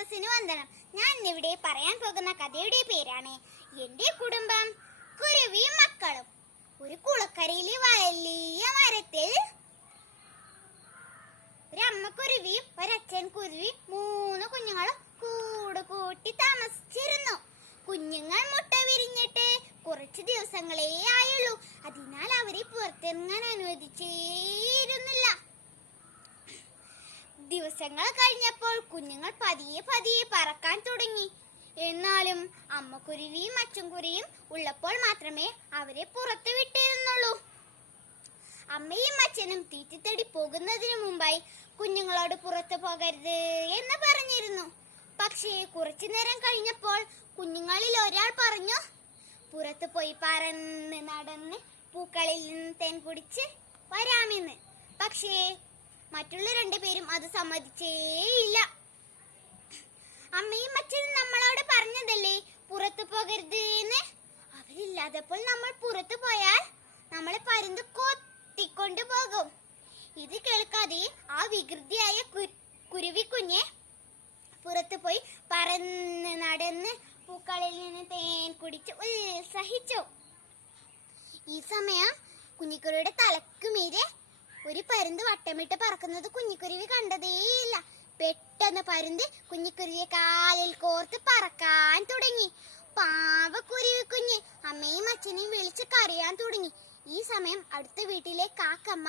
സദസ്സിന് വന്ദനം. ഞാൻ ഇന്നിവിടെ പറയാൻ പോകുന്ന കഥയുടെ പേരാണ് എന്റെ കുടുംബം കുരുവിയും മക്കളും. ഒരു കുളക്കരയിലെ വലിയ മരത്തിൽ ഒരു അമ്മക്കുരുവിയും ഒരച്ഛൻ കുരുവിയും 3 കുഞ്ഞുങ്ങളും കൂട് കൂട്ടി താമസിച്ചിരുന്നു. കുഞ്ഞുങ്ങൾ മുട്ട വിരിഞ്ഞിട്ട് കുറച്ച് ദിവസങ്ങളേ ആയുള്ളൂ. അതിനാൽ അവരെ പുറത്തിറങ്ങാൻ അനുവദിച്ചിരുന്നില്ല. ദിവസങ്ങൾ കഴിഞ്ഞപ്പോൾ കുഞ്ഞുങ്ങൾ പതിയെ പതിയെ പറക്കാൻ തുടങ്ങി. എന്നാലും അമ്മക്കുരുവിയും അച്ഛൻകുരുവിയും ഉള്ളപ്പോൾ മാത്രമേ അവരെ പുറത്തു വിട്ടിരുന്നുള്ളൂ. അമ്മയും അച്ഛനും തീറ്റിത്തടി പോകുന്നതിന് മുമ്പായി കുഞ്ഞുങ്ങളോട് പുറത്തു പോകരുത് എന്ന് പറഞ്ഞിരുന്നു. പക്ഷേ കുറച്ചു നേരം കഴിഞ്ഞപ്പോൾ കുഞ്ഞുങ്ങളിൽ ഒരാൾ പറഞ്ഞു, പുറത്തു പോയി പറന്ന് നടന്ന് പൂക്കളിൽ നിന്ന് തേൻ കുടിച്ച് വരാമെന്ന്. പക്ഷേ മറ്റുള്ള 2 പേരും അത് സമ്മതിച്ചേയില്ല. അമ്മയും അച്ഛനും നമ്മളോട് പറഞ്ഞതല്ലേ പുറത്തു പോകരുത് എന്ന്. അവരില്ലാതപ്പോൾ നമ്മൾ പുറത്തു പോയാൽ നമ്മളെ പരുന്ത് കൊത്തിക്കൊണ്ടു പോകും. ഇത് കേൾക്കാതെ ആ വികൃതിയായ കുരുവിക്കുഞ്ഞ് പുറത്തു പോയി പറന്ന് നടന്ന് പൂക്കളിൽ നിന്ന് തേൻ കുടിച്ച് ഉത്സഹിച്ചു. ഈ സമയം കുഞ്ഞിക്കുരുവിയുടെ തലക്കുമീരെ ഒരു പരുന്ത് വട്ടമിട്ട് പറക്കുന്നത് കുഞ്ഞിക്കുരുവി കണ്ടതേയില്ല. പെട്ടെന്ന് പരുന്ത് കുഞ്ഞിക്കുരുവിയെ കാലിൽ കോർത്ത് പറക്കാൻ തുടങ്ങി. പാവക്കുരുവി കുഞ്ഞ് അമ്മയും അച്ഛനെയും വിളിച്ച് കരയാൻ തുടങ്ങി. ഈ സമയം അടുത്ത വീട്ടിലെ കാക്കമ്മ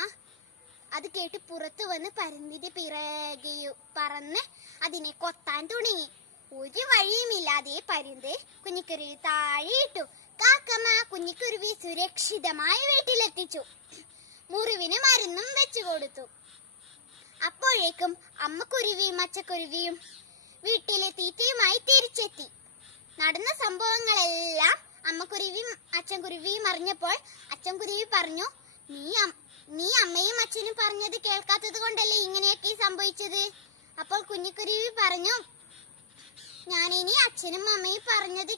അത് കേട്ട് പുറത്തു വന്ന് പരുന്തിന്റെ പിറകെ പറന്ന് അതിനെ കൊത്താൻ തുടങ്ങി. ഒരു വഴിയുമില്ലാതെ പരുന്ത് കുഞ്ഞിക്കുരുവി താഴെയിട്ടു. കാക്കമ്മ കുഞ്ഞിക്കുരുവി സുരക്ഷിതമായി വീട്ടിലെത്തിച്ചു. മുറിവിന് മരുന്നും വെച്ചു കൊടുത്തു. അപ്പോഴേക്കും അമ്മക്കുരുവിയും അച്ഛക്കുരുവിയും വീട്ടിലെ തീറ്റയുമായി തിരിച്ചെത്തി. നടന്ന സംഭവങ്ങളെല്ലാം അമ്മക്കുരുവിയും അച്ഛൻകുരുവിയും അറിഞ്ഞപ്പോൾ അച്ഛൻകുരുവി പറഞ്ഞു, നീ അമ്മയും അച്ഛനും പറഞ്ഞത് കേൾക്കാത്തത് കൊണ്ടല്ലേ ഇങ്ങനെയൊക്കെ സംഭവിച്ചത്. അപ്പോൾ കുഞ്ഞിക്കുരുവി പറഞ്ഞു, ഞാനിനി അച്ഛനും അമ്മയും പറഞ്ഞത്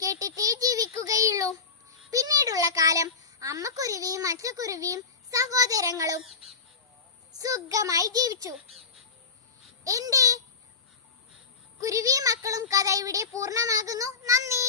കേട്ടിട്ടേ ജീവിക്കുകയുള്ളൂ. പിന്നീടുള്ള കാലം അമ്മക്കുരുവിയും അച്ഛക്കുരുവിയും സഹോദരങ്ങളും സുഖമായി ജീവിച്ചു. എന്റെ കുരുവിയും മക്കളും കഥ ഇവിടെ പൂർണ്ണമാകുന്നു. നന്ദി.